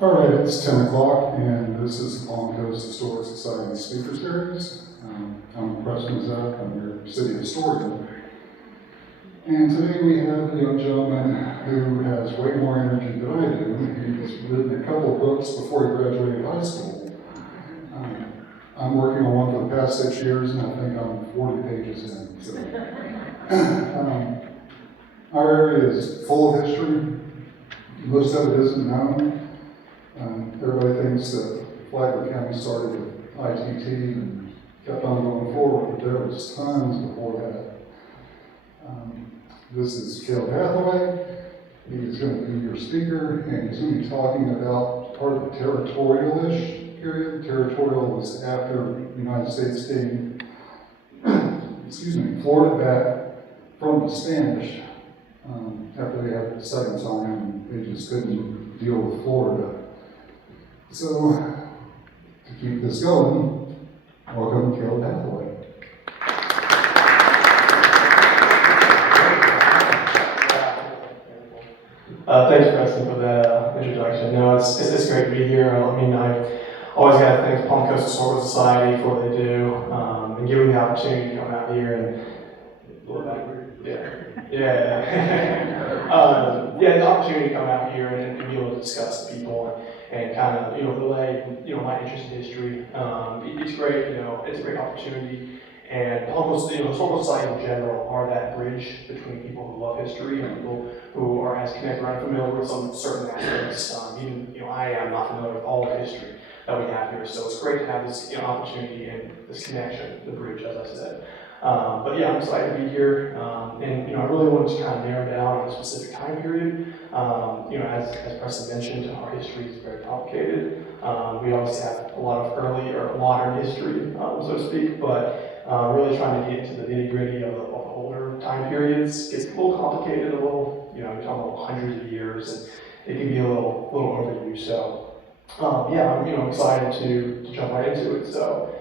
All right, it's 10 o'clock, and this is the Palm Coast Historic Society Speaker Series. I'm Preston Zach, I'm your city historian. And today we have a young gentleman who has way more energy than I do. He's written a couple of books before he graduated high school. I'm working on one for the past 6 years, and I think I'm 40 pages in. So. Our area is full of history. Most of it isn't known. Everybody thinks that Flagler County started with ITT and kept on going forward, but there was tons before that. This is Caleb Hathaway. He's going to be your speaker, and he's going to be talking about part of the territorial-ish period. Territorial was after the United States gained, Florida back from the Spanish. After they had seconds on him, they just couldn't deal with Florida. So, to keep this going, welcome Caleb Hathaway. Thanks, Preston, for that introduction. No, it's great to be here. I always got to thank Palm Coast Historical Society for what they do, and giving me the opportunity to come out here and the opportunity to come out here and be able to discuss the people and kind of relay my interest in history. It's great, it's a great opportunity. And Palm Coast, historical society in general are that bridge between people who love history and people who are as connected or unfamiliar with some certain aspects. Even I am not familiar with all the history that we have here, so it's great to have this opportunity and this connection, the bridge, as I said. But yeah, I'm excited to be here, and I really wanted to kind of narrow down on a specific time period. As Preston mentioned, our history is very complicated. We obviously have a lot of early or modern history, so to speak, but really trying to get into the nitty-gritty of the older time periods gets a little complicated, you're talking about hundreds of years, and it can be a little overused. So, I'm excited to jump right into it. So,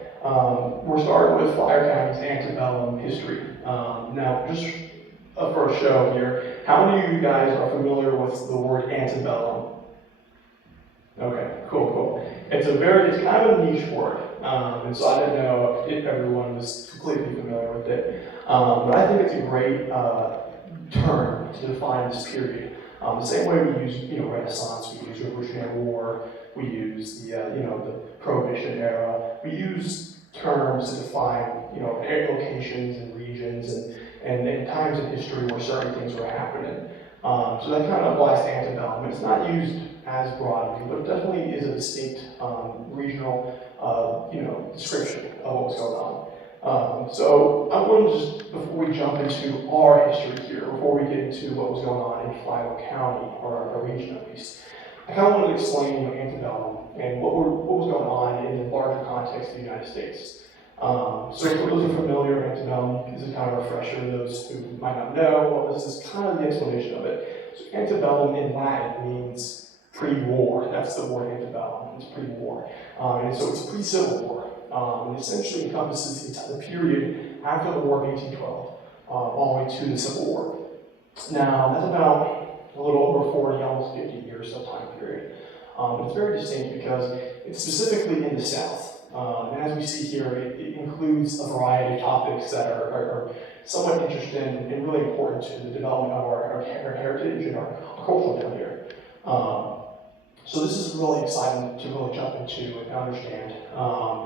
we're starting with Flagler County's Antebellum history. Now, just for a show here, how many of you guys are familiar with the word antebellum? Okay, cool. It's kind of a niche word, and so I didn't know if everyone was completely familiar with it. But I think it's a great term to define this period. The same way we use, Renaissance, we use Revolutionary War, we use the Prohibition era. We use terms to define, locations and regions and times in history where certain things were happening. So that kind of applies to antebellum. It's not used as broadly, but it definitely is a distinct regional, description of what was going on. So I want to just, before we jump into our history here, before we get into what was going on in Flagler County, or our region at least, I kind of wanted to explain antebellum and what was going on in the larger context of the United States. So for those who are familiar, antebellum is a kind of refresher. Those who might not know, this is kind of the explanation of it. So antebellum in Latin means pre-war. That's the word antebellum. It's pre-war. And so it's pre-Civil War. It essentially encompasses the period after the War of 1812, all the way to the Civil War. Now, that's about a little over 40, almost 50 years of time period. It's very distinct because it's specifically in the South. And as we see here, it includes a variety of topics that are somewhat interesting and really important to the development of our heritage and our culture down here. So this is really exciting to really jump into and understand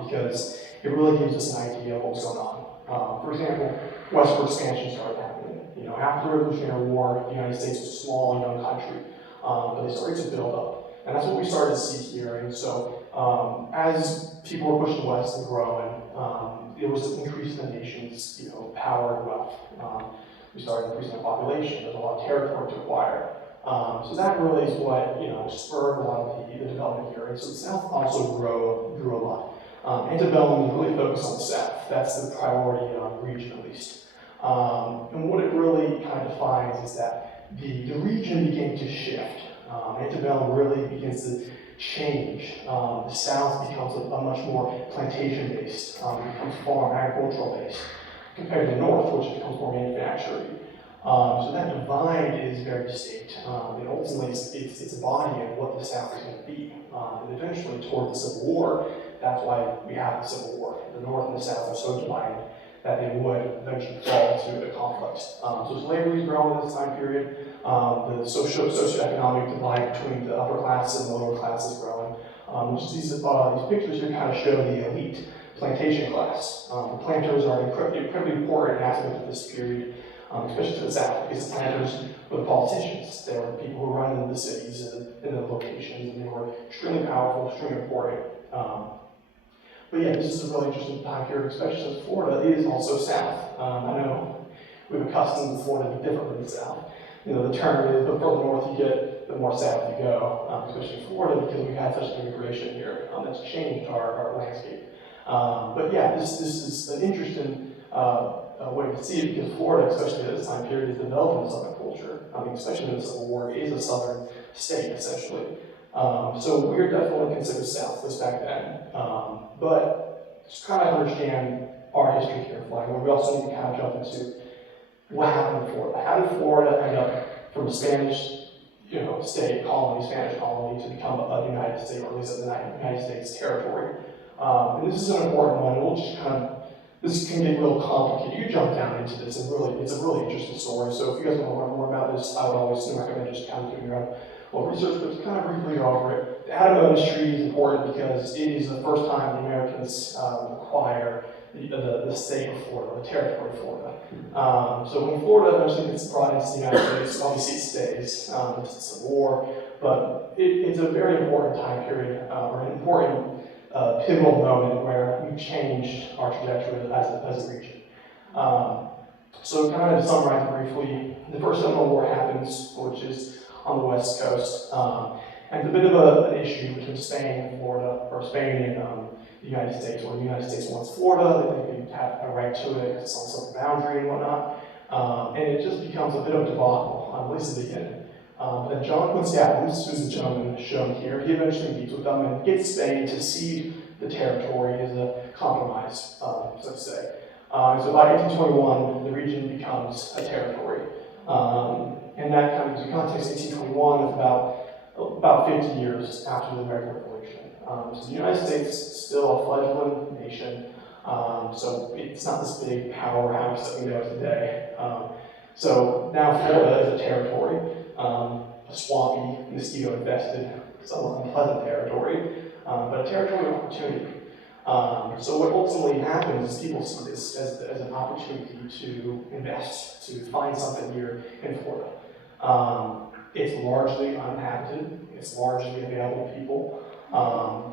because it really gives us an idea of what was going on. For example, westward expansion started happening. After the Revolutionary War, the United States was a small, young country, but they started to build up. And that's what we started to see here. And so as people were pushing west and growing, there was an increase in the nation's power and wealth. We started increasing the population. There's a lot of territory to acquire. So that really is what spurred a lot of the development here. And so the South also grew a lot. Antebellum is really focused on the South. That's the priority region, at least. And what it really kind of defines is that the region began to shift. Antebellum really begins to change. The South becomes a much more plantation-based, it becomes farm, agricultural-based, compared to the North, which becomes more manufacturing. So that divide is very distinct. And ultimately, it's a body of what the South is going to be. And eventually, toward the Civil War, that's why we have the Civil War. The North and the South are so divided that they would eventually fall into a conflict. So slavery is growing in this time period. The socioeconomic divide between the upper class and the lower class is growing. These pictures here kind of show the elite plantation class. The planters are an incredibly important aspect of this period, especially to the South, because the planters were the politicians. They were the people who were running the cities and the locations, and they were extremely powerful, extremely important. But yeah, this is a really interesting time period, especially since Florida is also South. I know we've accustomed to Florida to be different than the South. You know, the term is the further north you get, the more south you go, especially in Florida, because we've had such an immigration here that's changed our landscape. But yeah, this is an interesting way to see it, because Florida, especially at this time period, is developing Southern culture. I mean, especially in the Civil War, it is a Southern state, essentially. So we're definitely considered South just back then. But just kind of understand our history here in Flagler, we also need to kind of jump into what happened in Florida. How did Florida end up from a Spanish Spanish colony, to become a United States, or at least a United States territory? And this is an important one. We'll just this can get real complicated. You jump down into this, and it's a really interesting story. So if you guys want to learn more about this, I would always recommend just kind of doing your own research, but to kind of briefly go over it. The Antebellum Treaty is important because it is the first time the Americans acquire the state of Florida, the territory of Florida. So when Florida eventually gets brought into the United States, obviously it stays, it's a civil war, but it's a very important time period, or an important pivotal moment where we changed our trajectory as a region. So kind of to summarize briefly, the First Seminole War happens, which is on the West Coast, and it's a bit of an issue between Spain and Florida, or Spain and the United States, where the United States wants Florida, they have a right to it, it's on some boundary and whatnot, and it just becomes a bit of a debacle, at least at the beginning. Then John Quincy Adams, who's the gentleman shown here, he eventually meets with them and gets Spain to cede the territory as a compromise, so to say. So by 1821, the region becomes a territory. And that kind of gives you context. 1821 is about 50 years after the American Revolution. So the United States is still a fledgling nation. So it's not this big powerhouse that we know today. So now Florida is a territory, a swampy, mosquito-infested, somewhat unpleasant territory, but a territory of opportunity. So what ultimately happens is people see this as an opportunity to invest, to find something here in Florida. It's largely uninhabited, it's largely available to people,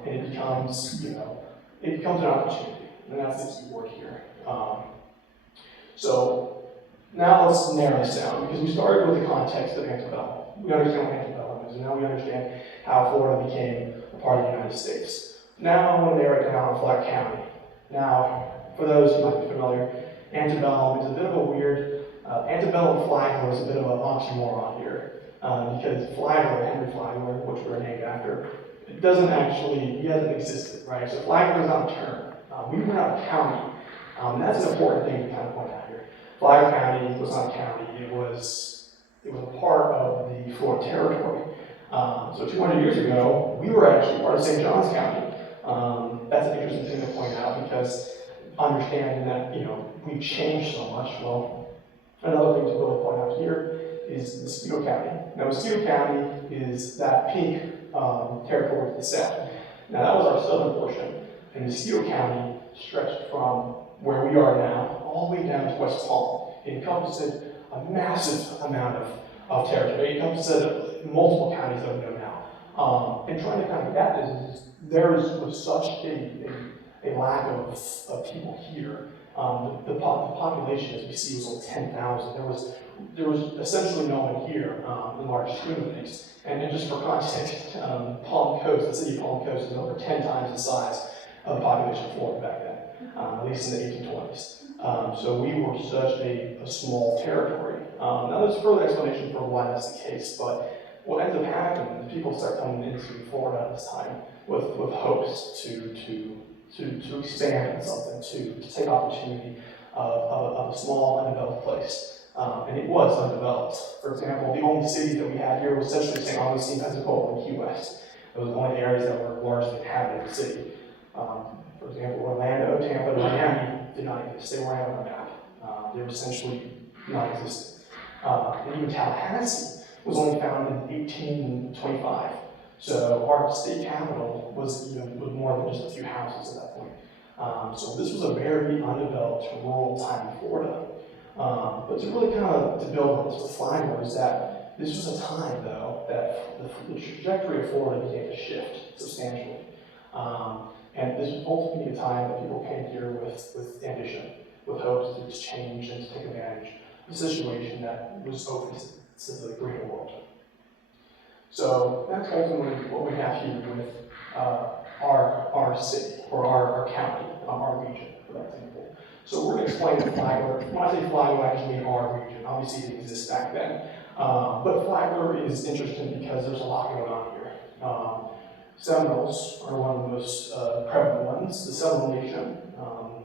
and it becomes an opportunity, and that's the key word here. So now let's narrow this down, because we started with the context of Antebellum. We understand what Antebellum is, and now we understand how Florida became a part of the United States. Now I want to narrow it down to Flagler County. Now, for those who might be familiar, Antebellum is a bit of a weird, Antebellum Flagler is a bit of an oxymoron here, because Flagler, Henry Flagler, which we're named after, he hasn't existed, right? So Flagler is not a term. We were not a county, and that's an important thing to kind of point out here. Flagler County was not a county, it was a part of the Florida Territory. So 200 years ago, we were actually part of St. Johns County. That's an interesting thing to point out, because understanding that we've changed so much. Well, another thing to really point out here is Mosquito County. Now, Mosquito County is that pink territory to the south. Now, that was our southern portion, and Mosquito County stretched from where we are now all the way down to West Palm. It encompassed a massive amount of territory. It encompassed multiple counties that we know now. And trying to kind of adapt this is there was such a lack of people here. The population, as we see, was only 10,000. There was essentially no one here in large scheme of things. And just for context, Palm Coast, the city of Palm Coast, is over 10 times the size of the population of Florida back then, at least in the 1820s. So we were such a small territory. Now there's further explanation for why that's the case, but what ends up happening is people start coming into Florida at this time with hopes to expand something, to take opportunity of a small undeveloped place. And was undeveloped. For example, the only cities that we had here was essentially St. Augustine, Pensacola, and Key West. Those were the only areas that were largely inhabited in the city. For example, Orlando, Tampa, and Miami did not exist. They weren't on the map. They were essentially non-existent. And even Tallahassee was only found in 1825. So our state capital was more than just a few houses at that point. So this was a very undeveloped rural time in Florida. But to really to build on this with Flagler is that this was a time, though, that the trajectory of Florida began to shift substantially. And this was ultimately a time that people came here with ambition, with hopes to change and to take advantage of a situation that was open to the greater world. So that's ultimately what we have here with our city, or our county, our region, for that example. So we're going to explain Flagler. When I say Flagler, I actually mean our region. Obviously, it exists back then. But Flagler is interesting because there's a lot going on here. Seminoles are one of the most prevalent ones. The Seminole Nation,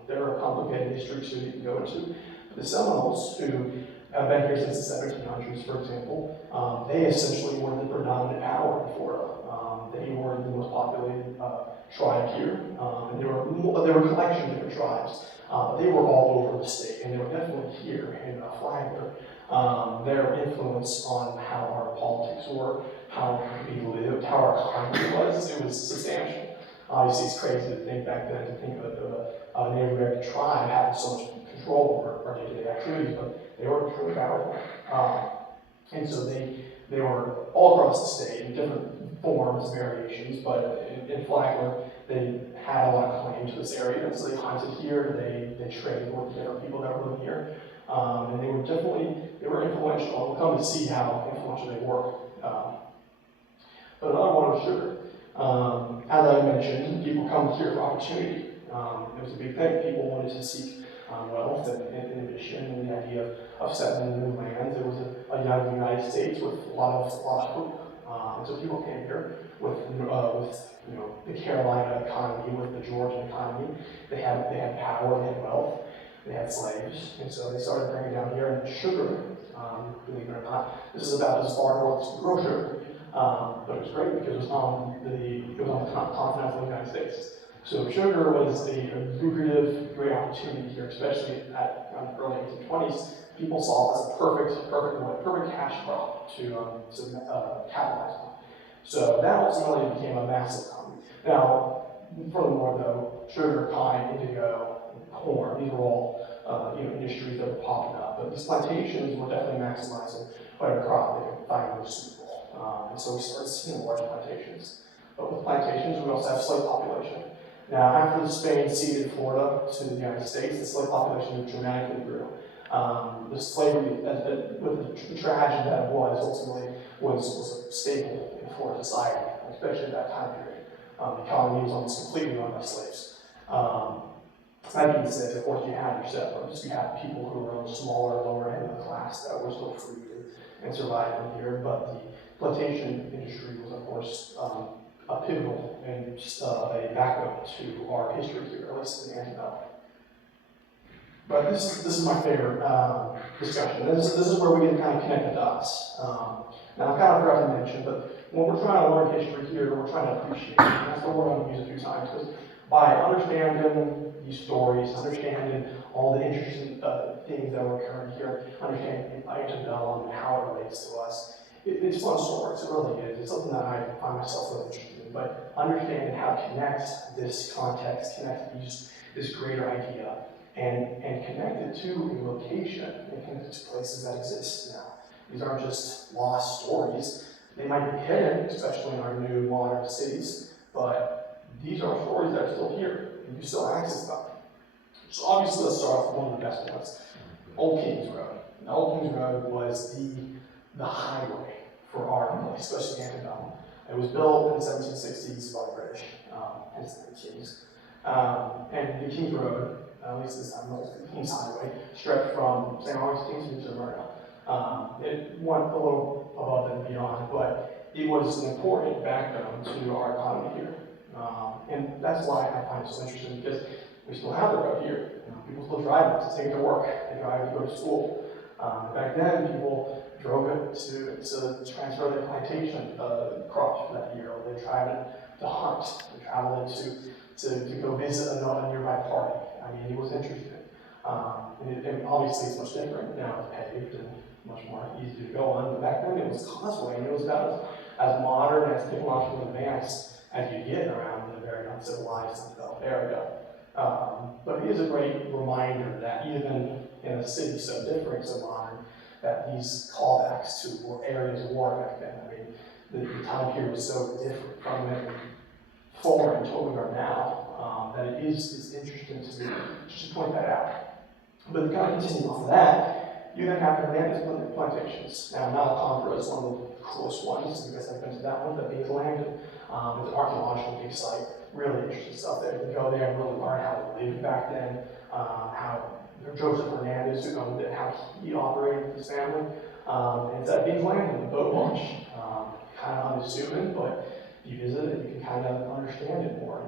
they're a complicated history too you can go into. But the Seminoles, who have been here since the 1700s, for example, they essentially were the predominant power in Florida. They were the most populated tribe here, and there were a collection of different tribes. They were all over the state, and they were definitely here in Flagler. Their influence on how our politics were, how we lived, how our economy was, it was substantial. Obviously, it's crazy to think back then, to think of a Native American tribe having so much control over our day-to-day activities, but they were truly powerful. And so they were all across the state in different forms, variations, but in Flagler, they had a lot of claim to this area, and so they hunted here, they traded with different people that were living here, and they were influential. We'll come to see how influential they were. But another one was sugar. As I mentioned, people come here for opportunity. It was a big thing. People wanted to seek wealth and ambition, and the idea of settling in new lands. There was a young United States with a lot of hope. And so people came here with the Carolina economy, with the Georgian economy. They had power, they had wealth, they had slaves, and so they started bringing down here. And sugar, believe it or not, this is about as far north as you can grow sugar. But it was great because it was on the continental United States. So sugar was a lucrative, great opportunity here, especially at the early 1820s. People saw it as a perfect cash crop to capitalize on. So that ultimately became a massive economy. Now, furthermore, though, sugar, pine, indigo, corn, these were all industries that were popping up. But these plantations were definitely maximizing whatever crop they could find most suitable. And so we started seeing large plantations. But with plantations, we also have slave population. Now, after Spain ceded Florida to the United States, the slave population dramatically grew. The slavery, with the tragedy that it was, ultimately was a staple in Florida society, especially at that time period. The economy was almost completely run by slaves. That being said, of course, you had your settlers, you had people who were on the smaller, lower end of the class that were still free and surviving here, but the plantation industry was, of course, a pivotal and a backbone to our history here, at least in the Antebellum. But this is my favorite discussion. This is where we can kind of connect the dots. Now, I kind of forgot to mention, but when we're trying to learn history here, we're trying to appreciate it. And that's the word I'm going to use a few times, because by understanding these stories, understanding all the interesting things that were occurring here, understanding Antebellum and how it relates to us, it's fun stories. It really is. It's something that I find myself really interested in. But understanding how to connect this context, connect this greater idea, and connect it to a location, and connect it to places that exist now. These aren't just lost stories. They might be hidden, especially in our new modern cities, but these are stories that are still here, and you still access them. So obviously, let's start off with one of the best ones, Old Kings Road. Now, Old Kings Road was the highway for our place, especially Antebellum. It was built in the 1760s by the British, hence the Kings. And the Kings Road, at least this time, the Kings Highway, stretched from St. Augustine to Smyrna. It went a little above and beyond, but it was an important backbone to our economy here. And that's why I find it so interesting, because we still have the road here. People still drive it to take it to work. They drive it to go to school. Back then, people drove it to transfer their plantation crops for that year, or they traveled to hunt, they traveled to go visit a nearby party. I mean, it was interesting. And obviously it's much different now, it's paved and much more easy to go on, but back then it was causeway, and it was about as modern, as technologically advanced as you get around the very uncivilized Antebellum area. But it is a great reminder that even in a city so different, so modern, that these callbacks to areas of war back then, I mean, the time period was so different from it, foreign to what we are now, that it's interesting to just point that out. But to kind of continue off of that, you then have Hernandez plantations. Now, Malacandra is one of the coolest ones. You guys have been to that one, but Beans Landing. It's an archaeological big site. Really interesting stuff there. You can go there and really learn how they lived back then, how Joseph Hernandez, who owned it, how he operated with his family. And it's at Beans Landing, the boat launch. Kind of unassuming, but you visit it, you can kind of understand it more.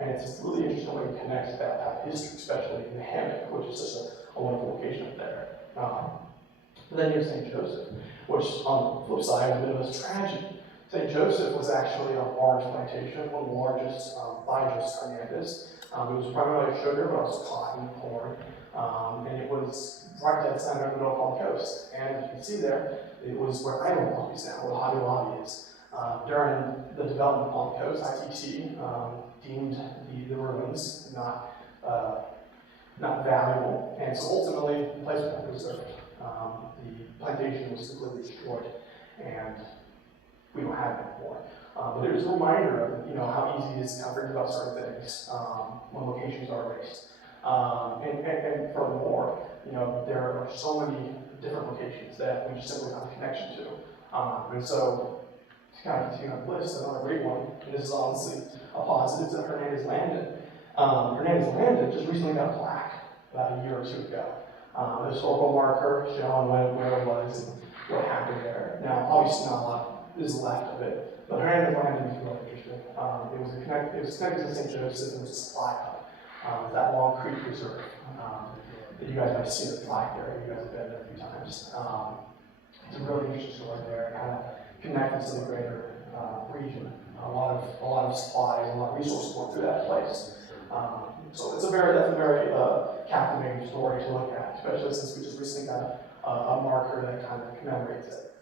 And it's a really interesting way to connect that history, especially in the hammock, which is just a wonderful location up there. But then you have St. Joseph, which on the flip side is a bit of a tragedy. St. Joseph was actually a large plantation, one of the largest by Joseph Hernandez. It was primarily sugar, but also cotton and corn. And it was right dead center of the middle of the coast. And as you can see there, it was where Idlewild is now, where Hobby Lobby is. During the development on the coast, ITT deemed the ruins not valuable, and so ultimately the place was not preserved. The plantation was completely destroyed, and we don't have it anymore. But it was a reminder of how easy it is to forget about certain things when locations are erased. And furthermore, there are so many different locations that we just simply don't have a connection to. And so to kind of continue on the list, another great one, and this is honestly a positive, is that Hernandez Landing. Hernandez Landing just recently got a plaque about a year or two ago. A historical marker showing where it was and what happened there. Now, obviously not a lot is left of it, but Hernandez Landing is really interesting. It was connected to St. Joseph, and it was a supply hub. That Long Creek Reserve that you guys might have seen the plaque there. You guys have been there a few times. It's a really interesting story there, kind of connected to the greater region. A lot of supplies, a lot of resources going through that place. So that's a very captivating story to look at, especially since we just recently got a marker that kind of commemorates it.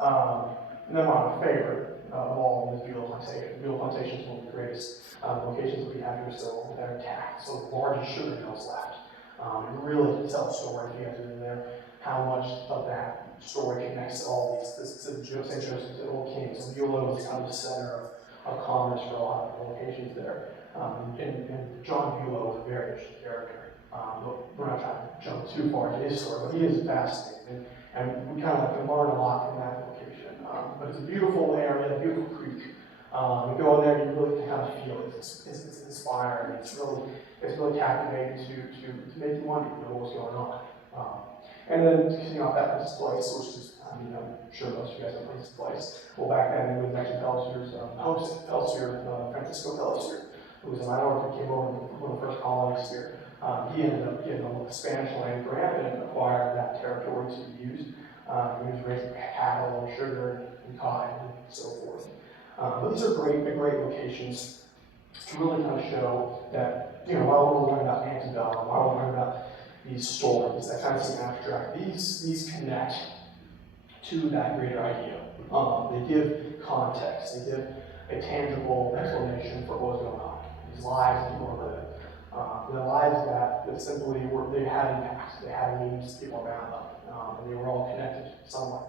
And then my favorite of all is Beulah Plantation. Beulah Plantation is one of the greatest locations that we have here still. They're intact. So the largest sugar mills left. It really tells a story if you guys are in there, how much of that story connects to all these, to St. Joseph, to Old Kings. And Beulah was kind of the center of commerce for a lot of the locations there. And John Beulah was a very interesting character. But we're not trying to jump too far into his story, but he is fascinating. And we kind of can learn a lot from that location. But it's a beautiful area, a beautiful creek. You go in there and you really kind of feel it. It's inspiring. It's really captivating to make you wonder what's going on. And then continuing off that place, which is, I'm sure most of you guys know this place. Well, back then it was actually Pellsier's host, Francisco Pellissier, who was a minority who came over one of the first colonies here. He ended up getting a Spanish land grant and acquired that territory to be used. He was raising cattle and sugar and cotton and so forth. But these are great locations to really kind of show that, while we're learning about Antebellum, while we're learning about these stories that kind of seem abstract, these connect to that greater idea. They give context, they give a tangible explanation for what was going on. These lives that people are living. The lives that simply they had impact, they had meanings to people around them, and they were all connected somewhat.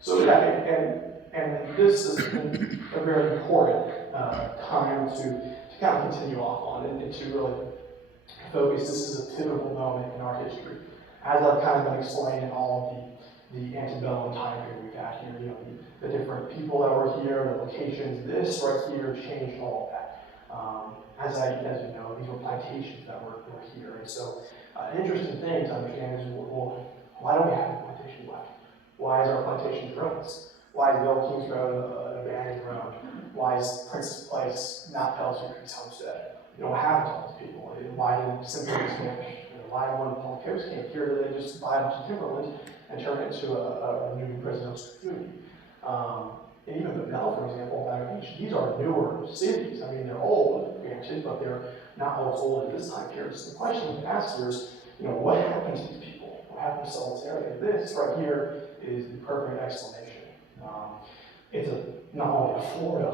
So yeah, and this is a very important time to kind of continue off on and to really focus. This is a pivotal moment in our history. As I've kind of been explaining all of the antebellum time period we've had here, the different people that were here, the locations, this right here changed all of that. As you know, these were plantations that were here. And so an interesting thing to understand is, well, why don't we have any plantation left? Why is our plantation ruins? Why is the Old Kings Road an abandoned road? Why is Princess Place not Pelsier Creek's homestead? What happened to all these people? Why didn't simply Spanish Why when public house came here, did they just buy a bunch of timberland and turn it into a new residential community? And even Bell, for example, these are newer cities. I mean, they're old, granted, but they're not as old at this time period. So the question we ask here is, what happened to these people? What happened to all this area? This right here is the perfect explanation. It's not only a Florida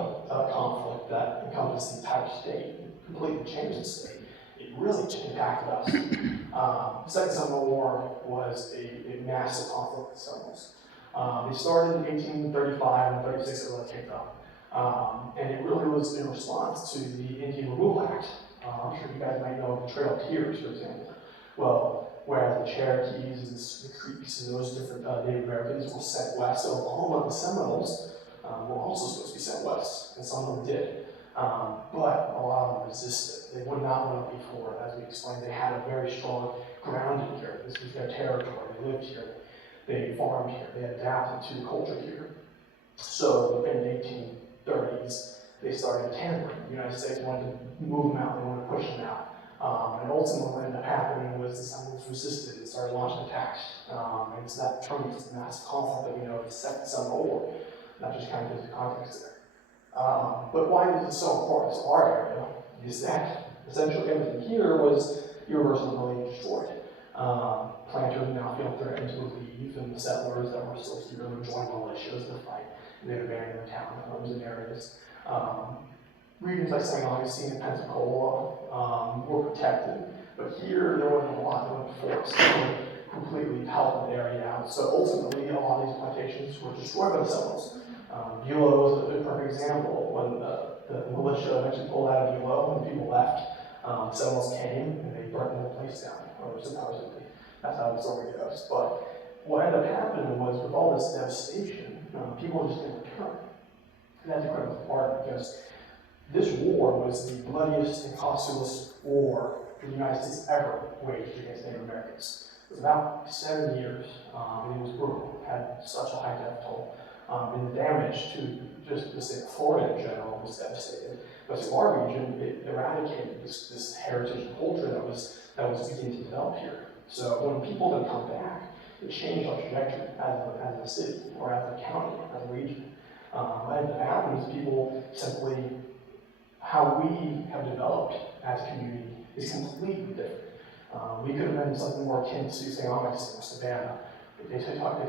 conflict that encompassed the entire state, completely changed the state, it really impacted us. The Second Seminole War was a massive conflict with the Seminoles. It started in 1835 and 36 it really kicked off. And it really was in response to the Indian Removal Act. I'm sure you guys might know the Trail of Tears, for example. Well, whereas the Cherokees and the Creeks and those different Native Americans were sent west to Oklahoma, the Seminoles were also supposed to be sent west, and some of them did. But a lot of them resisted. They would not want to leave Florida, as we explained. They had a very strong grounding here. This was their territory. They lived here. They farmed here. They adapted to the culture here. So in the 1830s, they started tampering. The United States wanted to move them out. They wanted to push them out. And ultimately what ended up happening was the Seminoles resisted and started launching attacks. And it's that turned into the massive conflict that we know as the Second Seminole War. That just kind of gives the context there. But why is it so important to our area is that essentially everything here was irreversibly destroyed. Planters now feel threatened to leave, and the settlers that were still here would join militias to fight, and they'd abandon their town homes and areas. Regions like St. Augustine and Pensacola were protected, but here there wasn't a lot of force to completely help the area out. So ultimately, a lot of these plantations were destroyed by the Seminoles. Bulow is a perfect example. When the militia eventually pulled out of Bulow and people left, the Seminoles came and they burnt the whole place down, or supposedly. That's how the story goes. But what ended up happening was, with all this devastation, people just didn't return. And that's a critical part, because this war was the bloodiest and costliest war the United States ever waged against Native Americans. It was about 7 years, and it was brutal. It had such a high death toll. And the damage to just the state of Florida in general was devastating. But to our region, it eradicated this heritage and culture that was beginning to develop here. So when people then come back, it changed our trajectory as a city, or as a county, as a region. What ended up happening is people simply, how we have developed as a community is completely different. We could have been something more akin to St. Augustine or Savannah, Daytona, for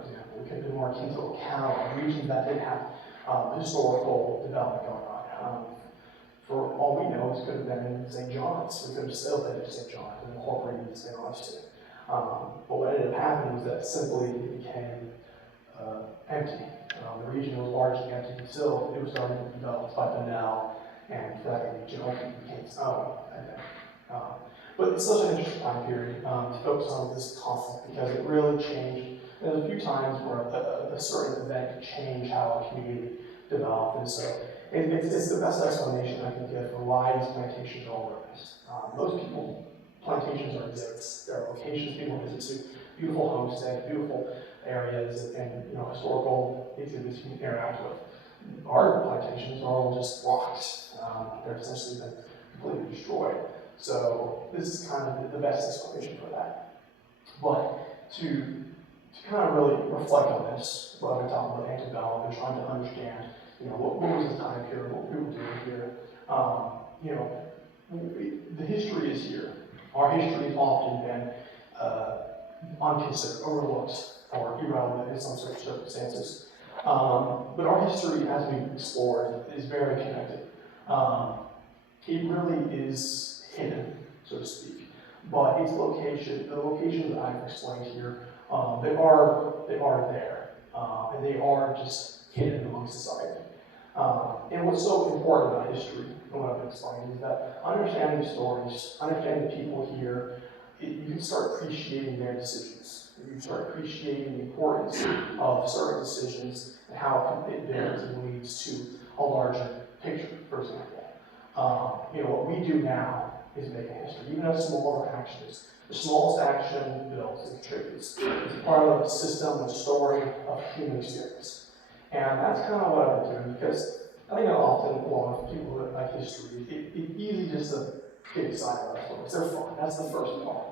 example. We could have been more akin to Ocala, a region that didn't have historical development going on. For all we know, it could have been in St. John's. We could have still been in St. John's and incorporated St. Augustine. But what ended up happening was that simply it became empty. The region was largely empty until it was starting to be developed by Bunnell, and that region ultimately became its own. But it's such an interesting time period to focus on this conflict, because it really changed. There's a few times where a certain event could change how a community developed, and so it's the best explanation I can give for why these plantations are all over this. Most people, plantations are exhibits. They're locations people visit to, beautiful homesteads, beautiful areas, and historical exhibits you can interact with. Our plantations are all just rocks. They're essentially been completely destroyed. So this is kind of the best explanation for that. But to kind of really reflect on this, what I've been talking about Antebellum and trying to understand, what was the time period, what people doing here. The history is here. Our history has often been unconsidered, overlooked, or irrelevant in some sort of circumstances. But our history, as we've explored, is very connected. It really is hidden, so to speak. But its location, the locations that I've explained here, they are there, and they are just hidden among society. And what's so important about history, and what I've been explaining, is that understanding stories, understanding the people here, you can start appreciating their decisions. You can start appreciating the importance of certain decisions and how it bears and leads to a larger picture, for example. What we do now is make a history, even as smaller actions. The smallest action builds and contributes. It's part of a system, a story of human experience. And that's kind of what I've been doing, because I think often a lot of people that like history, it's easy just to get excited about stories. They're fun. That's the first part.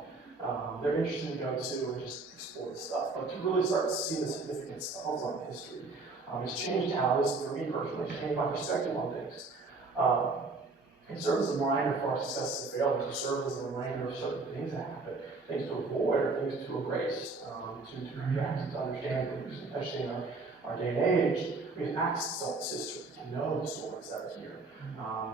they're interested to go to and just explore the stuff. But to really start to see the significance of like history, it's changed how, at least for me personally, it's changed my perspective on things. It serves as a reminder for our successes and failures. It serves as a reminder of certain things that happen, things to avoid or things to embrace, to project, to understand things, especially in our day and age. We have access to all this history, to know the stories that are here.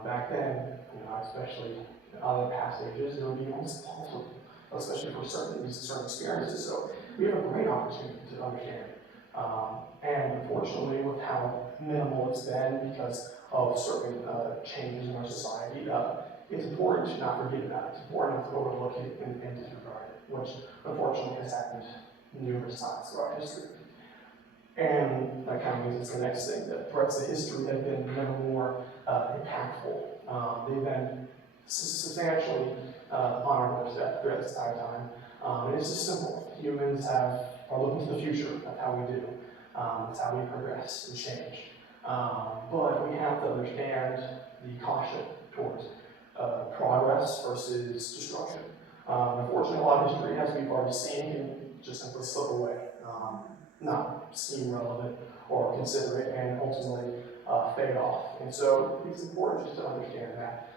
Back then, especially in other past ages, it would be almost impossible, especially for certain experiences. So we have a great opportunity to understand. And unfortunately, with how minimal it's been because of certain changes in our society, it's important to not forget about it. It's important not to overlook it and disregard it, which unfortunately has happened numerous times throughout history. And that kind of leads us to the next thing, that threats to history have been never more impactful. They've been substantially on our doorstep throughout this entire time. And it's just simple. Humans are looking to the future. That's how we do. That's how we progress and change. But we have to understand the caution towards progress versus destruction. Unfortunately, a lot of history, as we've already seen, can just simply slip away, not seem relevant or considerate, and ultimately fade off. And so it's important just to understand that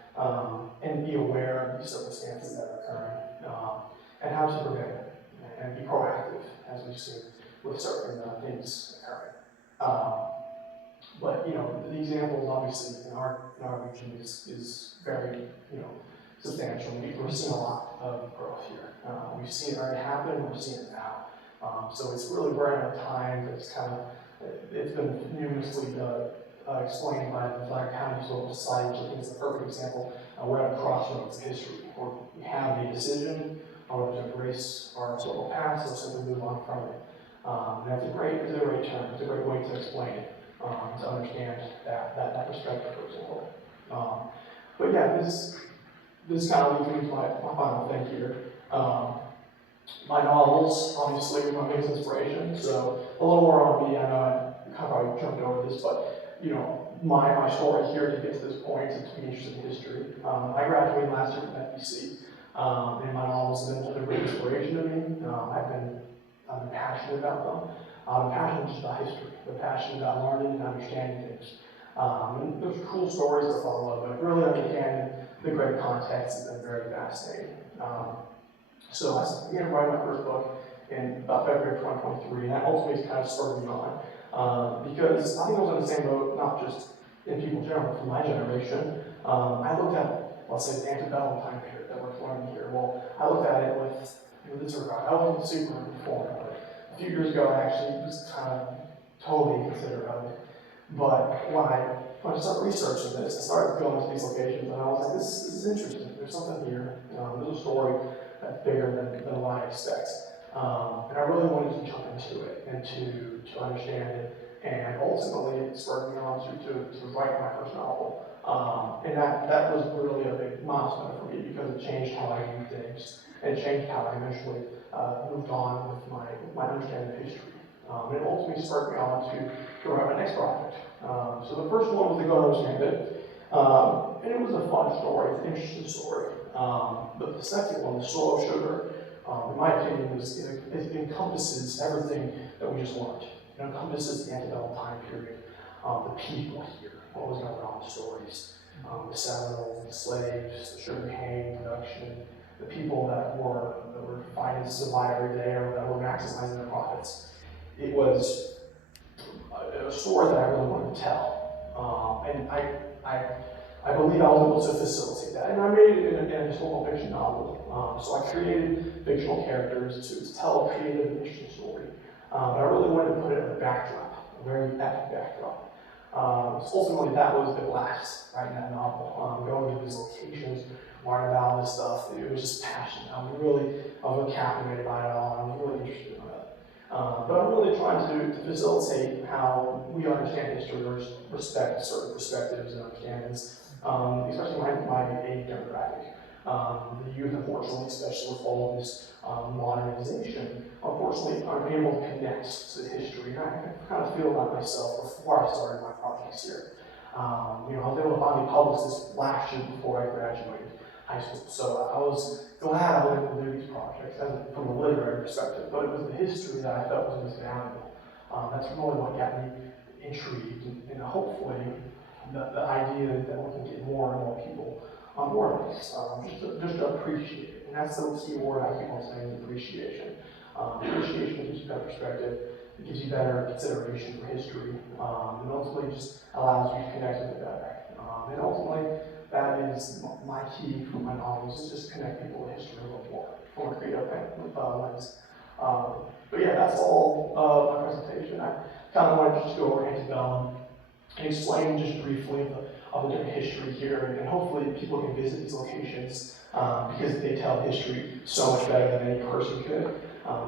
and be aware of the circumstances that are occurring and how to prevent it and be proactive, as we've seen with certain things occurring. But the examples obviously in our region is very substantial. We're seeing a lot of growth here. We've seen it already happen. We're seeing it now. So it's really we're in a time that's it's been numerously explained by the Flagler County Historical Society, which I think is the perfect example. We're at a crossroads of history, where we have a decision on whether to embrace our historical past or simply move on from it. And that's a great term. It's a great way to explain it, to understand that perspective, for example. But yeah, this kind of leads me to my final thing here. My novels, obviously, were my biggest inspiration. So a little more on me. I know I kind of already jumped over this, but my story here to get to this point and to be interested in history. I graduated last year from FBC, and my novels have been a great inspiration to me. I've been passionate about them. I'm passionate just about history. I'm passionate about learning and understanding things. And there's cool stories to follow, but really understanding the great context has been very fascinating. So I began writing my first book in about February of 2023, and that ultimately kind of spurred me on. Because I think I was in the same boat, not just in people in general, from my generation. I looked at, let's say, the Antebellum time period that we're learning here. Well, I looked at it with this regard. I wasn't super informed, but a few years ago I actually was kind of totally considerate of it. But when I started researching this, I started going to these locations, and I was like, this is interesting. There's something here. There's a story that's bigger than what I expect. And I really wanted to jump into it and to understand it. And ultimately, it spurred me on to write my first novel. And that was really a big milestone for me because it changed how I view things and changed how I eventually moved on with my understanding of history. And it ultimately spurred me on to write my next project. So the first one was The Go Understand It. And it was a fun story, it's an interesting story. But the second one, The Soul of Sugar, in my opinion, it encompasses everything that we just learned. It encompasses the antebellum time period, the people here, what was going on, the stories, the Seminoles, the slaves, the sugar cane production, the people that were fighting to survive every day or that were maximizing their profits. It was a story that I really wanted to tell, and I believe I was able to facilitate that. And I made it in a historical fiction novel. So I created fictional characters to tell a creative and interesting story. But I really wanted to put it in a backdrop, a very epic backdrop. So ultimately, that was the blast, writing that novel. Going to these locations, learning about all this stuff. It was just passionate. I was really captivated by it all. I was really interested in it. But I'm really trying to facilitate how we understand history or respect certain perspectives and understandings, especially my age demographic. The youth, unfortunately, especially with all of this modernization, unfortunately aren't able to connect to history. And I kind of feel that myself before I started my projects here. I was able to finally publish this last year before I graduated. high school. So I was glad I was able to do these projects from a literary perspective, but it was the history that I felt was most valuable. That's really what got me intrigued, and hopefully the idea that we can get more and more people on board with this, just to appreciate it. And that's the key word I keep on saying, is appreciation. Appreciation gives you better perspective, it gives you better consideration for history, and ultimately just allows you to connect with it better. And ultimately, that is my key for my novels, is just connect people to history a little more from a creative lens. But yeah, that's all my presentation. I kind of wanted to just go over Antebellum and explain just briefly of the different history here, and hopefully people can visit these locations because they tell history so much better than any person could.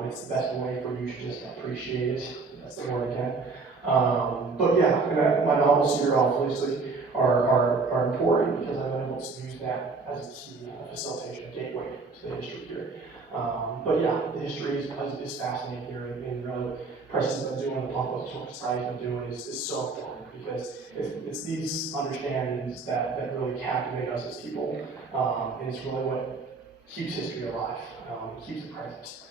It's the best way for you to just appreciate it. That's the word again. But yeah, my novels here obviously are important because I've been able to use that as a key facilitation, a gateway to the history here. But yeah, the history is fascinating here, and really, Preston's been doing, the Punk Historical Society's been doing is so important, because it's these understandings that really captivate us as people, and it's really what keeps history alive, keeps it present.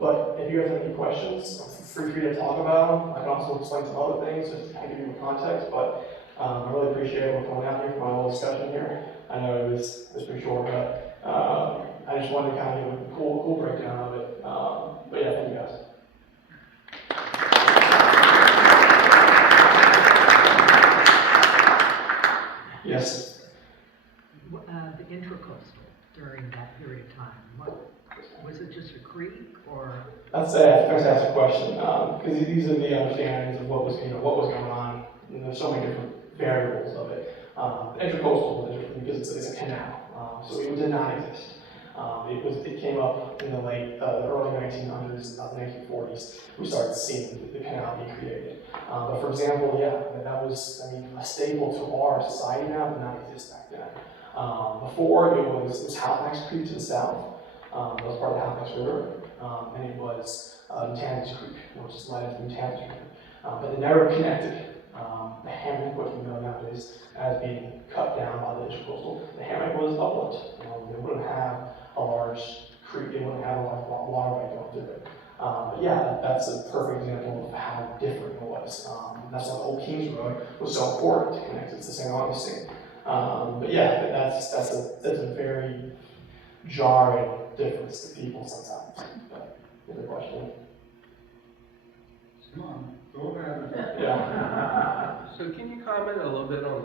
But if you guys have any questions, feel free to talk about them. I can also explain some other things just to kind of give you context, but I really appreciate everyone coming out here for my little discussion here. I know it was pretty short, but I just wanted to kind of give a cool breakdown of it. But yeah, thank you guys. Yes. The intracoastal during that period of time, was it just a creek or? That's a question, because these are the understandings of what was going on. And there's so many different variables of it. Intracoastal was different because it's a canal, so it did not exist. It came up in the early 1900s, the 1940s. We started seeing the canal be created. But for example, that was, a staple to our society now, did not exist back then. Before it was Halifax Creek to the south. That was part of the Halifax River, and it was Thames Creek, which is led into the Thames River. But they never connected the hammock, which we know nowadays as being cut down by the intracoastal. The hammock was upland. They wouldn't have a large creek, they wouldn't have a large waterway going through it. But yeah, that's a perfect example of how different it was. That's why the Old Kings Road was so important to connect it to St. Augustine. But yeah, that's a very jarring difference to people sometimes. But any question? Come on, go ahead. Yeah. So can you comment a little bit on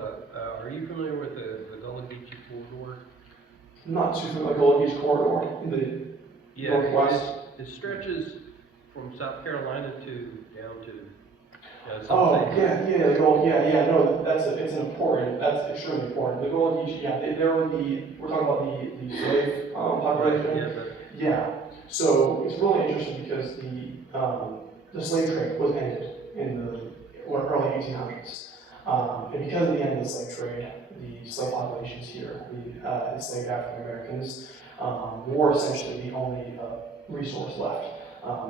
are you familiar with the Gullah Geechee corridor? Not too familiar with the Gullah Geechee corridor in the northwest. It stretches from South Carolina down to It's important. That's extremely important. The Gullah Geechee, we're talking about the slave population. Yeah. So it's really interesting because the slave trade was ended in the early 1800s. And because of the end of the slave trade, the slave populations here, the enslaved African Americans, were essentially the only resource left.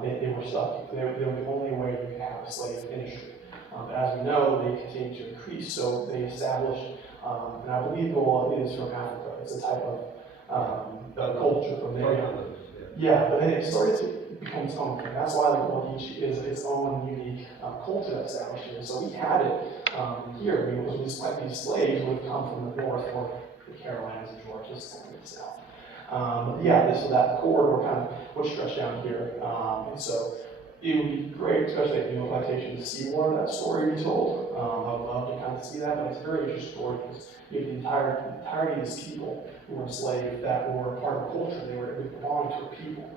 They were stuck. They were the only way you could have a slave industry. As we know, they continue to increase, so they established, and I believe Gola is from Africa. It's a type of culture from there. Yeah, but then it started to become its own thing. That's why the Gullah Geechee is its own unique culture that's established here. So we had it here. These slaves would come from the north or the Carolinas and Georgias and the south. So that corridor kind of would stretch down here. And so it would be great, especially if you do a plantation, to see more of that story be told. I would love to kind of see that, but it's a very interesting story because you have the entirety of these people who were enslaved that were part of a culture. They belonged to a people.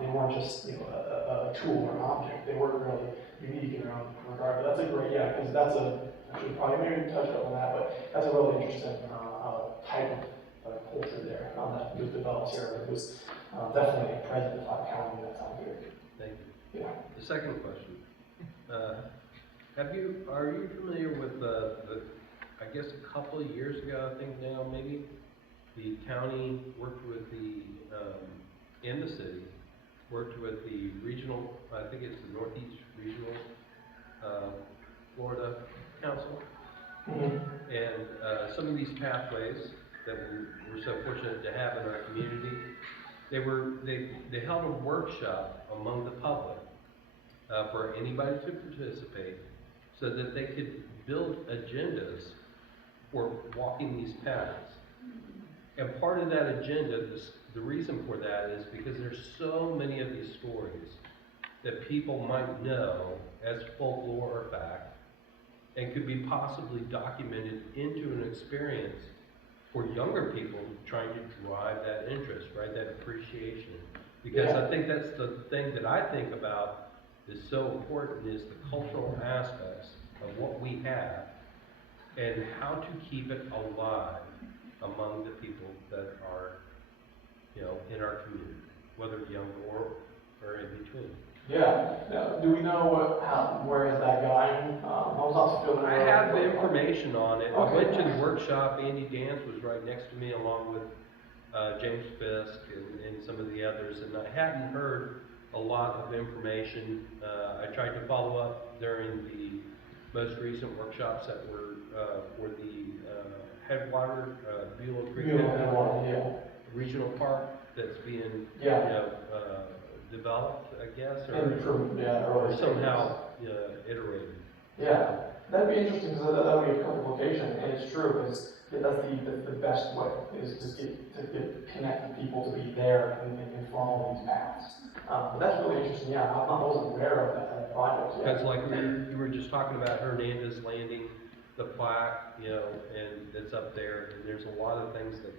They weren't just a tool or an object. They were really unique in their own regard. But that's a great, because I should probably maybe touch up on that, but that's a really interesting type of culture there that was developed here. It was definitely present in Five County at that time period. Thank you. Yeah. The second question. Are you familiar with I guess a couple of years ago, I think now maybe, the county worked with in the city, worked with the regional, I think it's the Northeast Regional Florida Council. Mm-hmm. And some of these pathways that we're so fortunate to have in our community. They held a workshop among the public for anybody to participate so that they could build agendas for walking these paths. And part of that agenda, the reason for that is because there's so many of these stories that people might know as folklore or fact and could be possibly documented into an experience for younger people trying to drive that interest, right, that appreciation. Because I think that's the thing that I think about is so important is the cultural aspects of what we have and how to keep it alive among the people that are, in our community, whether young or in between. Yeah. Now, do we know where is that going? I was also feeling. I have the information on it. I Okay. went to the workshop. Andy Dance was right next to me, along with James Fisk and some of the others, and I hadn't heard a lot of information. I tried to follow up during the most recent workshops that were for the Headwater, Beulah Creek Regional Park that's being developed, I guess, or somehow iterated. Yeah, that'd be interesting because that would be a perfect location, and it's true because that's the best way is to connect people to be there and follow these paths. But that's really interesting. Yeah, I wasn't aware of that project. Because like you were just talking about Hernandez Landing, the plaque, and it's up there, and there's a lot of things that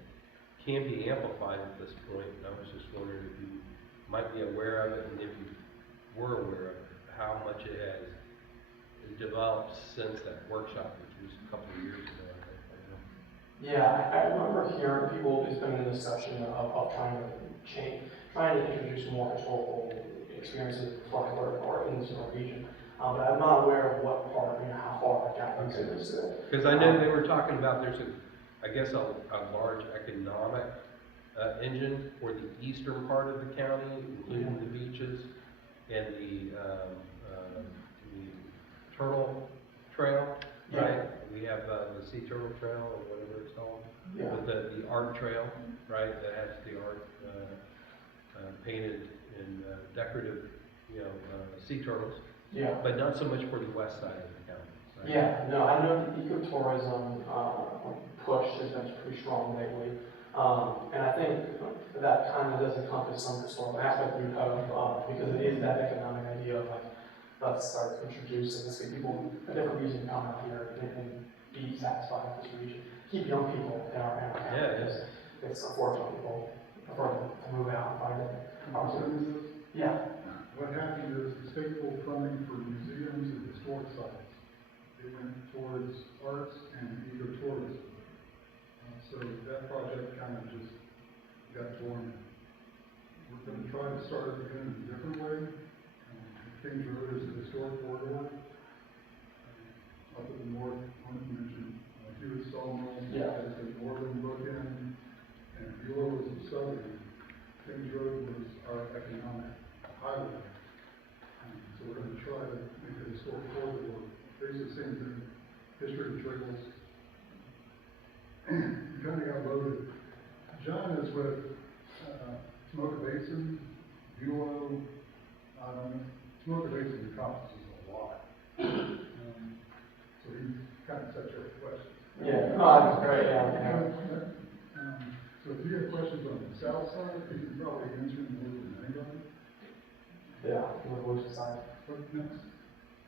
can be amplified at this point. And I was just wondering if you might be aware of it, and if you were aware of it, how much it has developed since that workshop, which was a couple of years ago, I think. Yeah, I remember hearing people, there's been a discussion of trying to introduce more historical experiences in Flagler or in this region. But I'm not aware of what part, how far it got into this. Because I know they were talking about there's I guess a large economic engine for the eastern part of the county, including the beaches and the turtle trail, right? We have the sea turtle trail or whatever it's called. Yeah. With the art trail, right? That has the art painted in decorative, sea turtles. Yeah. But not so much for the west side of the county. Right? Yeah. No, I know the ecotourism push has been pretty strong lately. And I think that kind of does encompass some historical aspect of because it is that economic idea of let's start introducing, let's get people, a different reason to come out here and be satisfied with this region. Keep young people in our county. Yeah, It's unfortunate people prefer to move out and find opportunities. Yeah. What happened is the state pulled funding for museums and historic sites. It went towards arts and ecotourism. So that project kind of just got dormant. We're going to try to start it again in a different way. Kings Road is a historic corridor. Up in the north, I mentioned Hewitt Sawmill as the northern bookend, and Beulah was the southern. Kings Road was our economic highway. So we're going to try to make a historic corridor. Basically the same thing, history of trickles. You kind of got loaded. John is with Smoker Basin, Beulah, Smoker Basin encompasses a lot. So he kind of sets your questions. Yeah, that's great, yeah. So if you have questions on the south side, you can probably answer them more than anybody. Yeah, on the voice side. What next?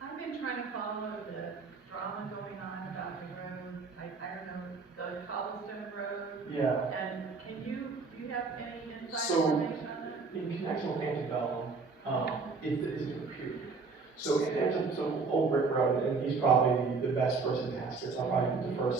I've been trying to follow the drama going on about the road, I don't know, the cobblestone road. Yeah. And do you have any inside So, information on that? in connection with Antebellum, it's a different period. So Old Brick Road, and he's probably the best person to ask this. I'll probably defer to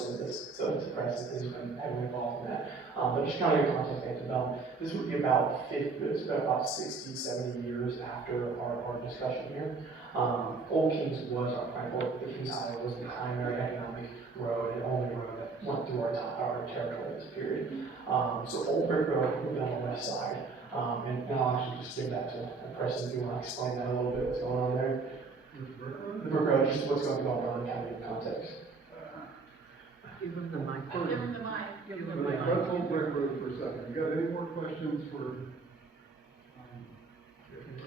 President because he's been heavily involved in that. But just kind of in context of Antebellum, this would be about 60, 70 years after our discussion here. Old Kings was the Kings Highway was the primary economic road and only road that went through our territory at this period. So Old Brick Road would be on the west side. And I'll actually just give that to Preston if you want to explain that a little bit, what's going on there. The Brick Road, just what's going on in kind of context. Give him the mic. Give him the mic. Give him the mic. Let's hold Brick Road for a second. You got any more questions for?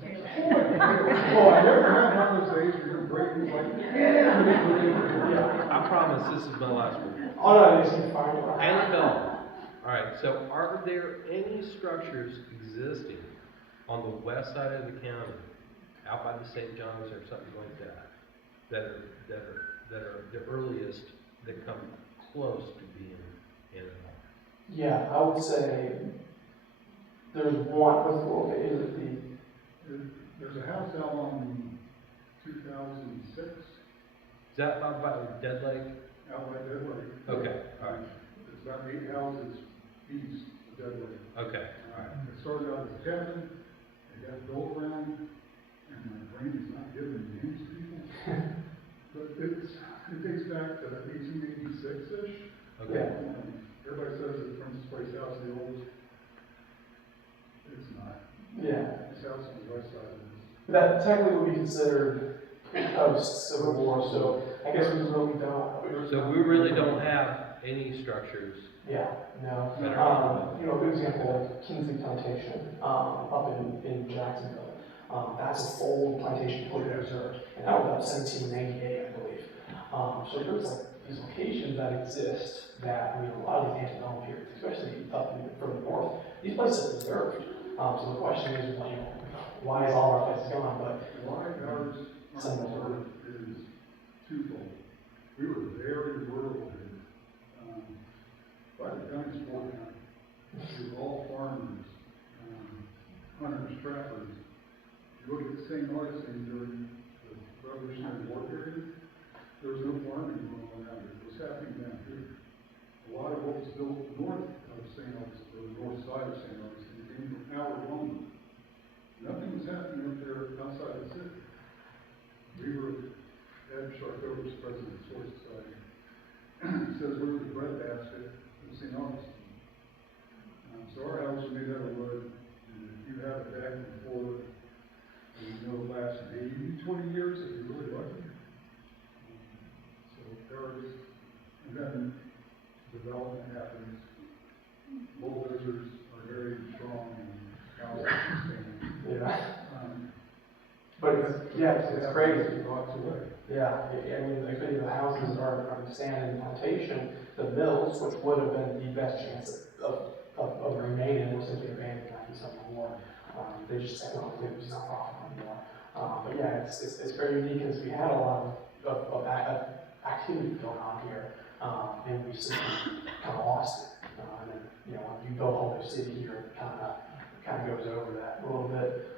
Oh, I never had one of those days where you're breaking like. I promise this is my last one. Oh, no, it's fine. Antebellum. All right, so are there any structures existing on the west side of the county, out by the St. John's or something like that, that are the earliest that come close to being Antebellum? Yeah, I would say there's one, what's the location, is it There's a house out on 2006, Is that about by Dead Lake? out by Dead Lake. Okay, all right, It's about 8 houses east of Dead Lake. okay, all right. It started out as a cabin, it got built around, and my brain is not giving names to people. But it dates back to 1886-ish. Okay. Everybody says that Princess Place House is the oldest. It's not. Yeah. This house on the west side of this. That technically would be considered post-Civil War, so I guess we really don't. So we really don't have any structures. Yeah, no. Better. You know, a good example, like Kingsley Plantation, up in Jacksonville. That's a full plantation completely preserved, and that was about 1798, I believe. So there's like these locations that exist that, I mean, a lot of these antebellum periods, especially up in further north, these places are preserved. So the question is, you know, why is all our places gone? But Why ours aren't preserved is twofold. We were very rural here. By the time it's Fort County, we were all farmers, hunters, trappers. If you look at St. Augustine during the Revolutionary War period, there was no farming going on around it. It was happening down here. A lot of what was built north of St. Augustine, or the north side of St. Augustine, came from Howard lumber. Nothing was happening up there outside the city. We were, Ed Sharkover's president of the Historic Society, says we were the breadbasket of St. Augustine. So our house was made out of wood, and if you have it back before, you know, it lasts maybe 20 years if you're really lucky. So ours, and then development happens. Bulldozers are very strong and houses sustain. yeah, but it's crazy. Lots away. Yeah, I mean, like many of the houses are standing in the plantation, the mills, which would have been the best chance of remaining, were simply abandoned after the Civil War. They just technically it was not profitable anymore. But yeah, it's very unique because we had a lot of activity going on here, and we simply kind of lost it. And then, you know, when you build a whole new city here, it kind of goes over that a little bit.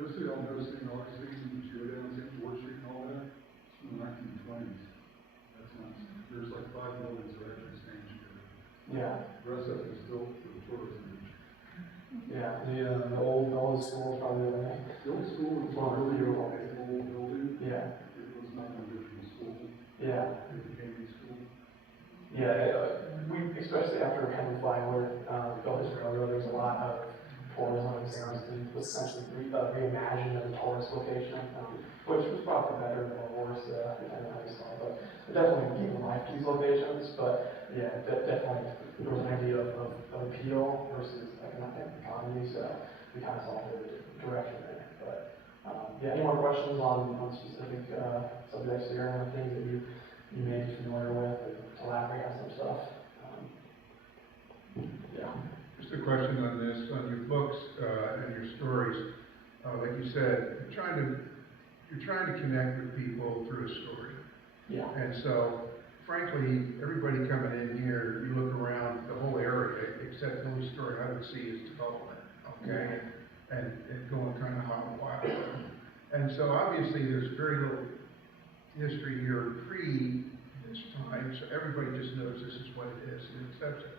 Just so y'all know, St. Augustine, you go down St. George Street and all that, it's from the 1920s. That's not, there's like 5 buildings that are actually staying here. Yeah. The rest of it is built for the tourism industry. Yeah, the old school is probably the way. The old school was One of the really few. old building. Yeah, It was not an original school. yeah, It became a school. yeah. We, especially after Henry Flagler built his railroad, there's a lot of tourism and things. It was essentially reimagined as a tourist location, which was probably better or worse, depending on how you saw it. But it definitely gave life to these locations. But yeah, definitely there was an idea of appeal versus economic economy. So we kind of saw the direction there. But yeah, any more questions on specific subjects here and things that you may be familiar with, and elaborate on some stuff? Yeah. Just a question on this, on your books and your stories. Like you said, you're trying to connect with people through a story. Yeah. And so, frankly, everybody coming in here, you look around the whole area, except the only story I would see is development, okay? And going kind of hot and wild. And so obviously there's very little history here pre this time, so everybody just knows this is what it is and accepts it.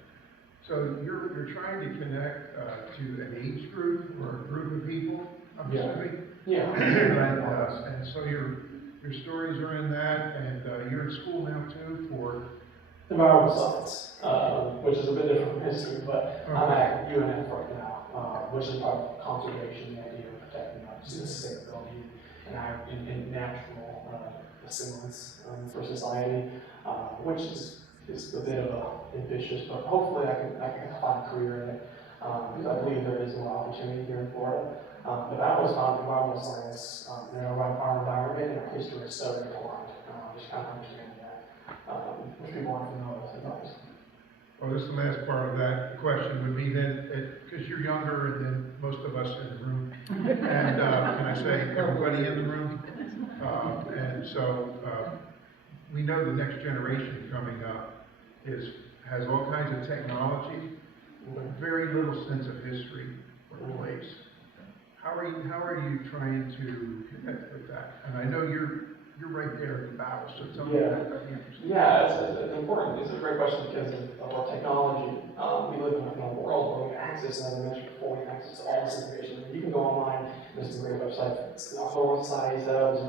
So you're trying to connect to an age group or a group of people, I'm assuming? Yeah. And so your stories are in that, and you're in school now too for? Environmental science, which is a bit different from history, but I'm at UNF right now, which is part of conservation, the idea of protecting obviously the sustainability and natural assimilants for society, which is is a bit of a ambitious, but hopefully I can find a career in it, because I believe there is more opportunity here in Florida. But I always found environmental science, our environment and our history is so intertwined, just kind of understanding that, which people aren't familiar with sometimes. Well, this is the last part of that question would be then, because you're younger than most of us in the room, and can I say everybody in the room? And so we know the next generation coming up has all kinds of technology, but very little sense of history or place. How are you trying to connect with that? And I know you're right there in the battle, so tell me about that. Yeah, it's important. It's a great question because of our technology. We live in a world where we have access, as I mentioned before, we have access to all this information. You can go online, there's some great websites, Hathaway Society, there's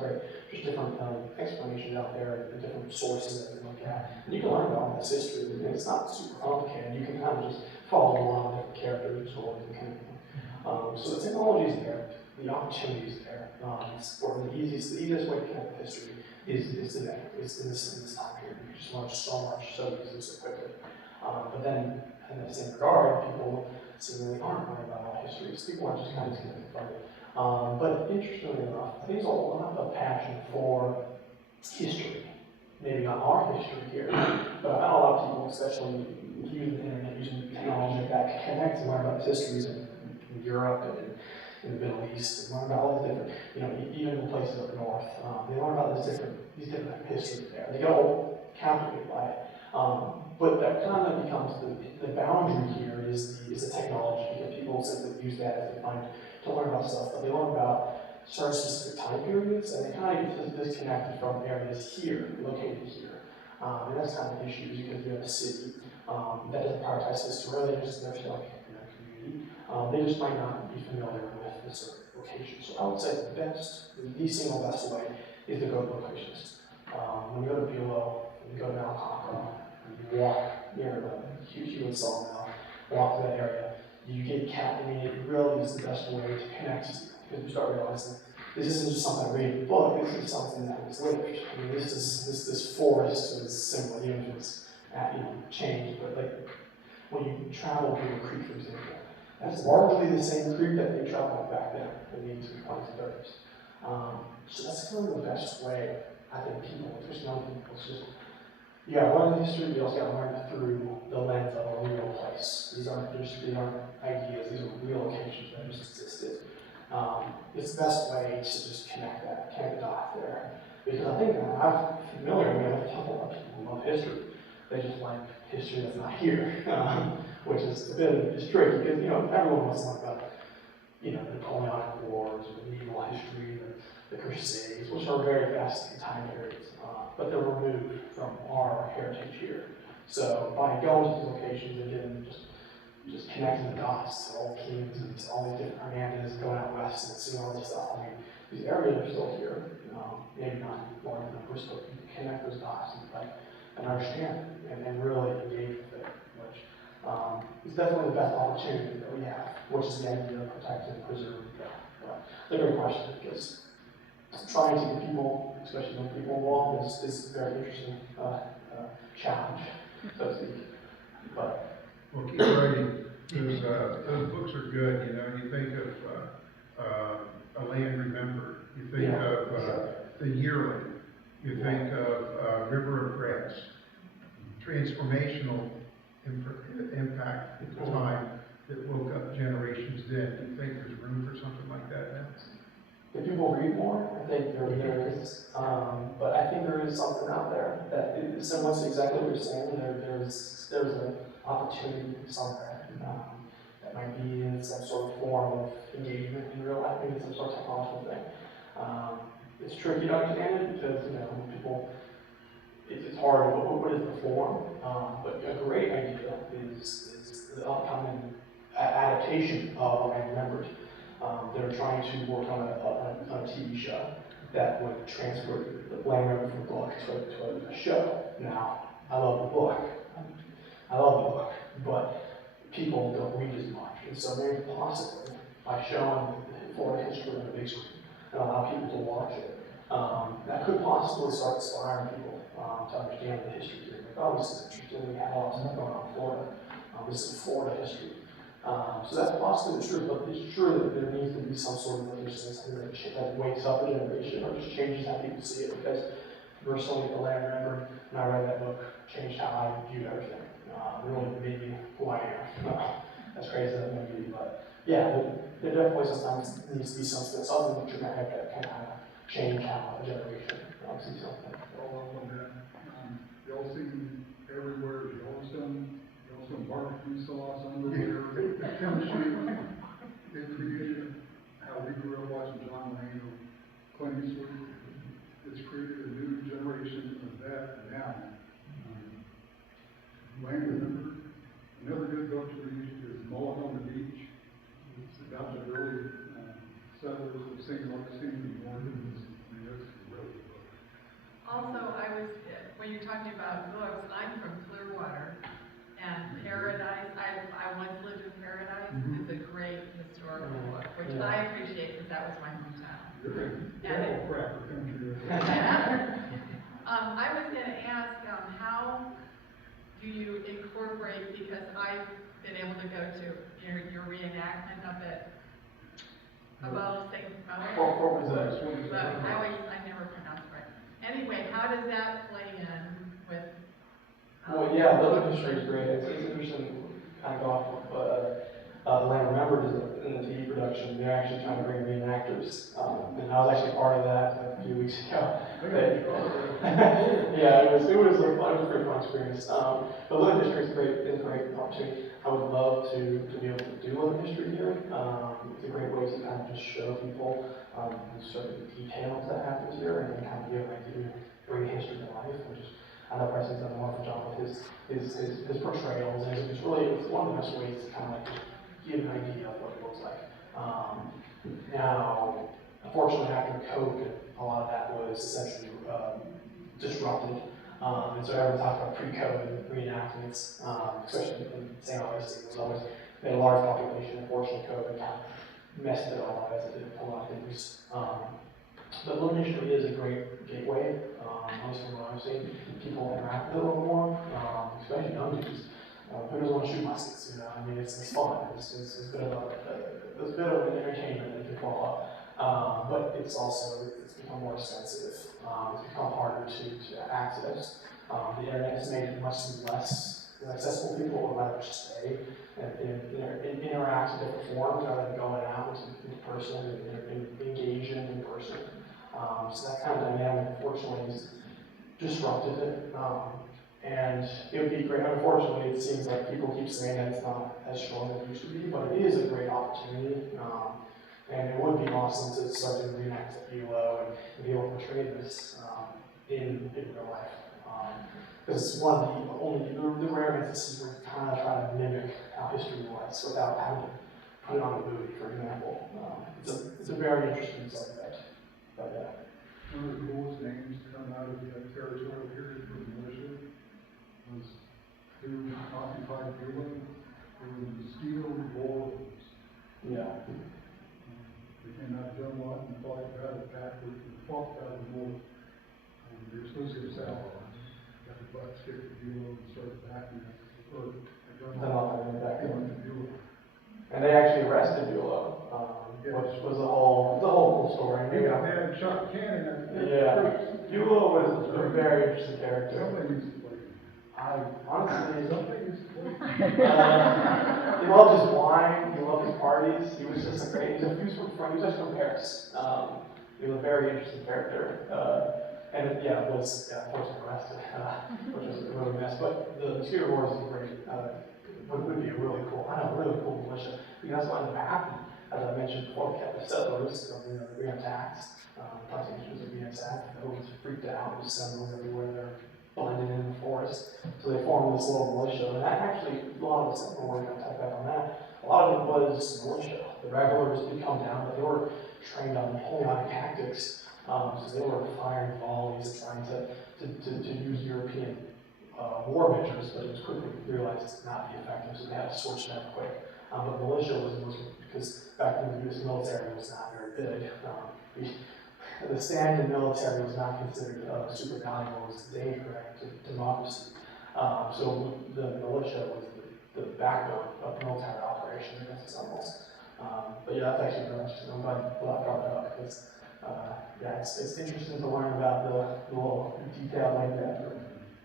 just different explanations out there, and different sources that you can look at. And you can learn about this history, and it's not super complicated. You can kind of just follow along different characters and stories and connect them. So the technology is there, the opportunity is there. The easiest way to connect with history is today, is in this time period. You just learn so much, so easily, so quickly. But then, in the same regard, people seemingly aren't learning about all history. So people aren't just kind of connected from it. But interestingly enough, I think there's a lot of passion for history. Maybe not our history here, but I found a lot of people, especially using the internet, using technology that connect and learn about histories in Europe and in the Middle East, and learn about all the different, even in places up north. They learn about these different histories there. They get all captivated by it. But that kind of becomes the boundary here is the technology, because people simply use that as they find to learn about stuff, but they learn about certain specific time periods, and they kind of get disconnected from areas here, located here. And that's kind of issues because you have a city that doesn't prioritize history, or they're still like in their community. They just might not be familiar with the certain locations. So I would say the single best way is to go to locations. When you go to Bulow, when you go to Mount Conroe, you walk near the Hewitt Sawmill, walk to that area, you get captivated. It really is the best way to connect, because you start realizing this isn't just something I read in a book, this is something that was lived. I mean, this forest is similar, even if it's changed, but like when you travel through a creek, for example, that's largely the same creek that they traveled back then in the 1820s and 30s. So that's kind of the best way, I think, people, especially young people, it's just, you gotta learn the history, you also gotta learn it through the lens of a real place. These aren't ideas, these are real locations that just existed. It's the best way to just connect the dot there. Because I think I'm familiar with a couple of people who love history. They just like history that's not here, which is a bit tricky because everyone wants to learn about Napoleonic Wars, or medieval history, the Crusades, which are very fascinating time periods, but they're removed from our heritage here. So by going to these locations and getting just connecting the dots to all kings and to all these different Hernandez going out west and seeing all this stuff, I mean, these areas are still here, maybe not large numbers, but you can connect those dots and understand it and really engage with it, which is definitely the best opportunity that we have, which is the idea of protecting and preserving that. It's a great question because trying to get people, especially young people involved, is a very interesting challenge, so to speak. But Well, keep writing, because those books are good, you think of A Land Remembered, you think of The Yearling, you think of River of Grass, transformational impact at the time that woke up generations then. Do you think there's room for something like that now? If people read more, I think there is, but I think there is something out there that is similar to exactly what you're saying. There's an opportunity somewhere that might be in some sort of form of engagement in real life, maybe some sort of technological thing. It's tricky to understand it because people. It's hard. What is the form? But a great idea is the upcoming adaptation of A Land Remembered. They're trying to work on a TV show that would transfer the Land Remembered from the book to a show. Now, I love the book, but people don't read as much. And so maybe possibly by showing the Florida history on the big screen and allow people to watch it, that could possibly start inspiring people to understand the history here. Like, oh, this is interesting, we have a lot of stuff going on in Florida. This is Florida history. So that's possibly the truth, but it's true that there needs to be some sort of something that wakes up a generation or just changes how people see it, because personally, The Land Remembered, when I read that book, changed how I view everything. Really made me who I am. As crazy as that may be, but yeah, there definitely sometimes needs to be something dramatic that can kind of change how a generation sees something. All of that. Y'all seen everywhere, Yellowstone barbecue sauce underwear, the chemistry. It created how we grew up watching John Wayne or Clint Eastwood. It's created a new generation of that now. Land Remembered. Another good book to read is Mullet on the Beach. It's about the early settlers of St. Augustine and Morgan. It's a really good book. Also, when you're talking about books, I'm from Clearwater, and Paradise, I once lived in Paradise, is a great historical book, which I appreciate because that was my hometown. You're a cracker country. I was going to ask, how do you incorporate, because I've been able to go to your reenactment of it above St. What was that? I never pronounce it right. Anyway, how does that play in with? Well, yeah, living history is great. It's interesting, kind of go off of The Land Remembered is in the TV production. They're actually trying to bring reenactors, and I was actually part of that a few weeks ago. Yeah, it was a pretty fun experience. But living history is a great opportunity. I would love to be able to do living history here. It's a great way to kind of just show people certain details that happens here, and then kind of give an idea, bring history to life, which is. I know Preston's done a wonderful job with his portrayals, and it's one of the best ways to kind of like give an idea of what it looks like. Now, unfortunately, after COVID, a lot of that was essentially disrupted, and so everyone talks about pre-COVID reenactments, especially in St. Augustine. It was always they had a large population. Unfortunately, COVID kind of messed it all up as it did a lot of things. But living history is a great gateway, at least from what I've seen. People interact with it a little more, especially young dudes. Who doesn't want to shoot muskets? I mean, it's fun. It's a bit of an entertainment that you can follow. But it's become more expensive. It's become harder to access. The internet has made it much less accessible. People would rather stay and interact in different forms rather than going out in person and engaging in person. So that kind of dynamic, unfortunately, has disrupted it. And it would be great. Unfortunately, it seems like people keep saying that it's not as strong as it used to be, but it is a great opportunity. And it would be awesome to start doing reenacts at ULO and be able to portray this in real life. Because it's one of the rare instances where you kind of try to mimic how history was without having to put it on a movie, for example. It's a very interesting subject. But yeah. One of the coolest names to come out of the territorial period for the militia was who occupied Beulah. It was mosquito wars. Yeah. They came out of Dunlop and fought battle backward and fought battle north. They were supposed to go south. Got the butt kicked at Beulah and started backing up. Or Dunlop and back going to Beulah. And they actually arrested Bulow, which was a whole cool story. They got mad and shot a cannon at Yeah, Bulow was a very interesting character. Somebody needs to play. Honestly, Somebody needs to play. he loved his wine, he loved his parties. He was just a great. He was from Paris. He was a very interesting character. And was unfortunately arrested, which was a really mess. But the Mosquito Wars is a great. Would be a really cool militia. Because that's what ended up happening. As I mentioned before, the settlers, they were being attacked. Plantations were being attacked. Everyone was freaked out. There was settlers everywhere. They're blending in the forest. So they formed this little militia. And that actually, a lot of the settler work, I'll talk back on that. A lot of it was militia. The regulars did come down, but they were trained on Napoleonic tactics. So they were firing volleys, trying to use European war measures, but it was quickly realized to not be effective, so they had to switch them quick. But militia was because back then the U.S. military was not very big. the standing military was not considered super valuable, it was a danger to democracy. So the militia was the backbone of military operations against its enemies. But yeah, that's actually really interesting. I'm glad I brought it up because yeah, it's interesting to learn about the little detail like that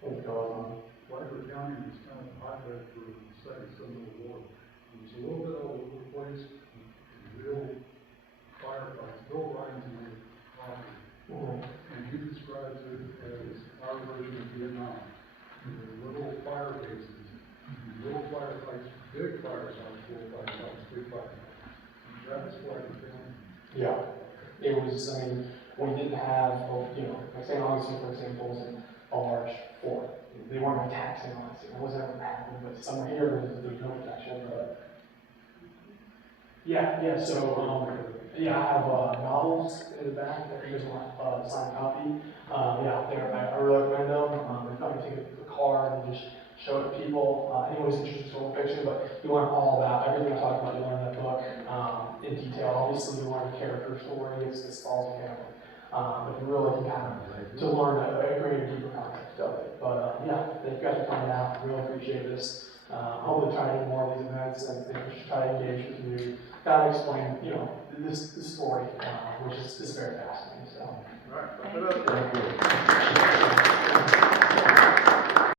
that goes on. Flagler County was kind of a hotbed for the Second Civil War. It was a little bit all over the place, real firefights, Bill Ryan's name, and he describes it as our version of Vietnam. There were little fire bases, little firefights, big firefights, little firefights, big firefights. That's Flagler County. Yeah, it was, I mean, we didn't have, like St. Augustine, for example, was a large fort. They weren't attacked St. Augustine, it wasn't ever happening, but somewhere here, there's no protection. Yeah, so, yeah, I have novels in the back that you guys want to sign a copy. Yeah, I really recommend them. If not, you take a card and just show it to people. Anyone's interested in historical fiction, but you learn all about everything I talked about. You learn in that book in detail. Obviously, you learn the character story. It's follows the family. But you really can kind of to learn a greater, deeper context of it. But yeah, thank you guys for coming out. Really appreciate this. Hopefully, try to do more of these events and just try to engage the community. Kind of explain, this story, which is very fascinating. So. Right, wrap it up. Thank you.